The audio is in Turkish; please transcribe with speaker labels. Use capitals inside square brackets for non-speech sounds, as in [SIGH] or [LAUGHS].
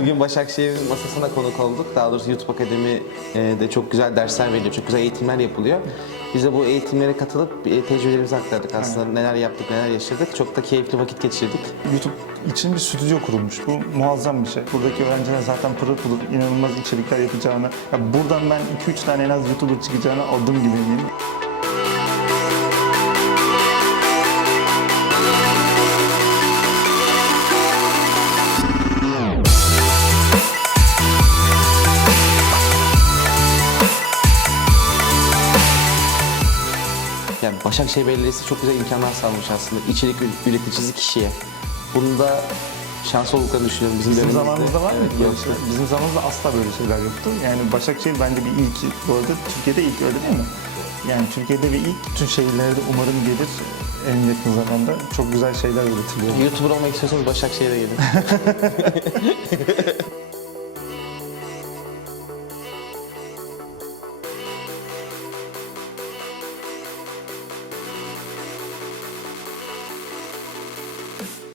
Speaker 1: Bugün Başakşehir'in masasına konuk olduk. Daha doğrusu YouTube Akademi'de çok güzel dersler veriliyor, çok güzel eğitimler yapılıyor. Biz de bu eğitimlere katılıp e, tecrübelerimizi aktardık aslında. Neler yaptık, neler yaşadık. Çok da keyifli vakit geçirdik.
Speaker 2: YouTube için bir stüdyo kurulmuş. Bu muazzam bir şey. Buradaki öğrenciler zaten pırıl pırıl inanılmaz içerikler yapacağını, ya buradan ben 2-3 tane en az YouTuber çıkacağını adım gibi eminim.
Speaker 1: Yani Başakşehir Belediyesi çok güzel imkanlar sağlamış aslında içerik üreticisi kişiye. Bunda şanslı olduklarını düşünüyorum bizim,
Speaker 2: Bizim zamanımızda var mı?
Speaker 1: Evet, yoktu.
Speaker 2: Bizim zamanımızda asla böyle şeyler yoktu. Yani Başakşehir bence bir ilk. Bu arada Türkiye'de ilk öyle değil mi? Yani Türkiye'de bir ilk. Bütün şehirlerde umarım gelir en yakın zamanda. Çok güzel şeyler üretiliyor.
Speaker 1: YouTuber olmak istiyorsanız Başakşehir'e gelin. [LAUGHS]